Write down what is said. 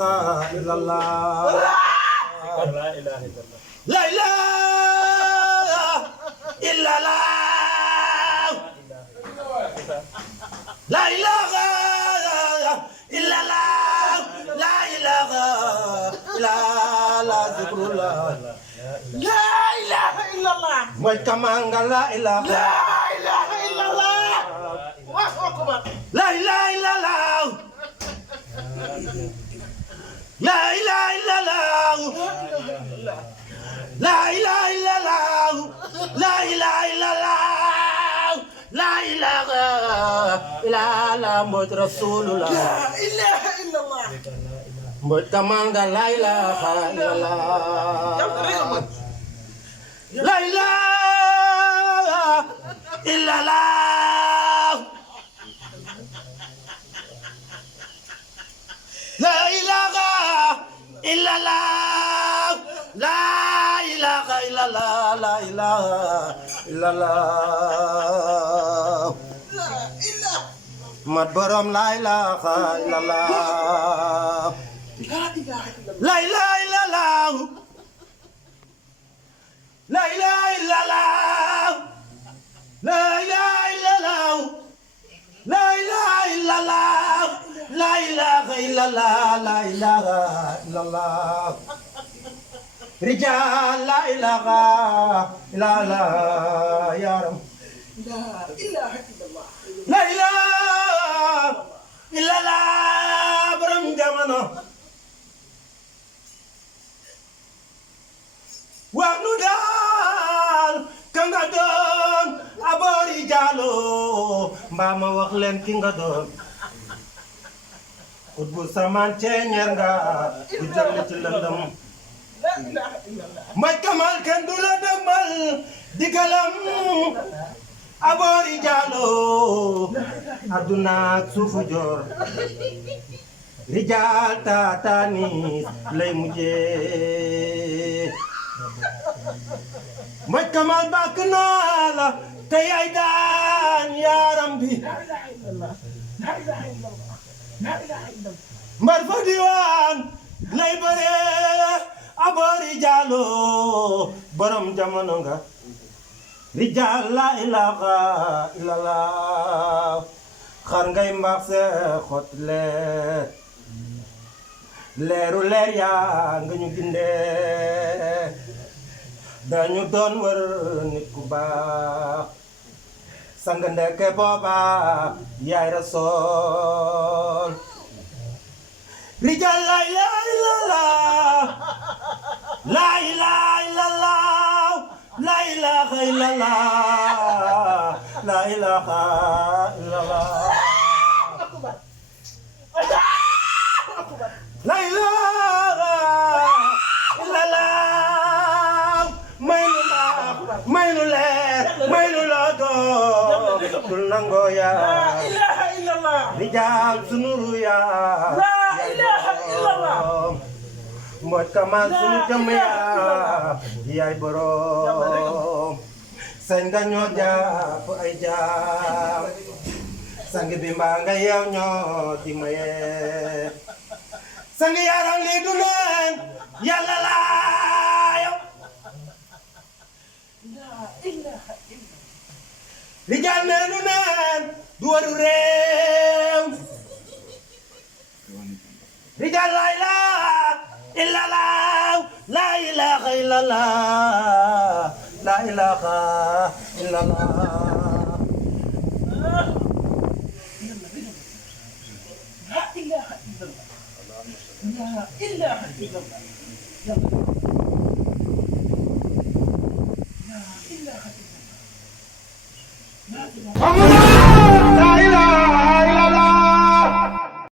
إلا الله لا إله إلا الله لا إله إلا الله لا إله إلا الله لا إله إلا الله ذكر الله لا إله إلا الله كمان لا إله لا إله إلا الله الله أكبر لا إله إلا الله لا إله إلا الله لا إله إلا الله لا إله إلا الله لا إله إلا الله محمد رسول الله لا إله إلا الله كمان لا إله إلا الله لا إله إلا الله لا إله إلا الله لا إله إلا الله لا إله إلا الله لا إله مدبرم لا إله إلا الله لا إله إلا الله لا إله إلا الله لا إله إلا الله لا إله إلا الله لا إله إلا الله لا إله إلا الله لا إله إلا الله رجال لا إله إلا الله يا رب لا إله إلا الله لا إله إلا الله برم جمانو وابنو دال كنغا دون أبوري جالو ماما وخلن كنغا دون قطب سامان تنيرغا بجل تلندم لا إله إلا الله ما كمال كندولا دمال ديكلام أبوري جالو أدونا سوف جور رجال تاتاني لي مجي ما كمال باكنالا تيايدان يا رمبي لا إله إلا الله لا إله إلا الله لا إله إلا الله مرفو ديوان لي بري أبوري جالو برم جمانونغا رجال لا إله إلا الله خارنغاي مباخسه خوت leeru leer yaa nga ñu gindee dañu doon wër nit ku baax sang ndeke booba yaay rasool rijal la ilaha illallah la ilaha illallah la ilaha illallah la ilaha illallah la ilaha illallah may nu leer may nu loto tul nango ya لا إله إلا الله rijal sunuru ya لا إله إلا الله mbot kamal sunu jëm ya yaay borom sañ nga ñoo jàpp ay jaam sang bi mbaa nga yeew ñoo di maye sang yaram li du neen yàlla laa yow لا إله إلا rijal nee nu neen du waru réew rijal la ilaha illallah la ilaha illallah la ilaha illallah لا إله إلا الله لا إله إلا الله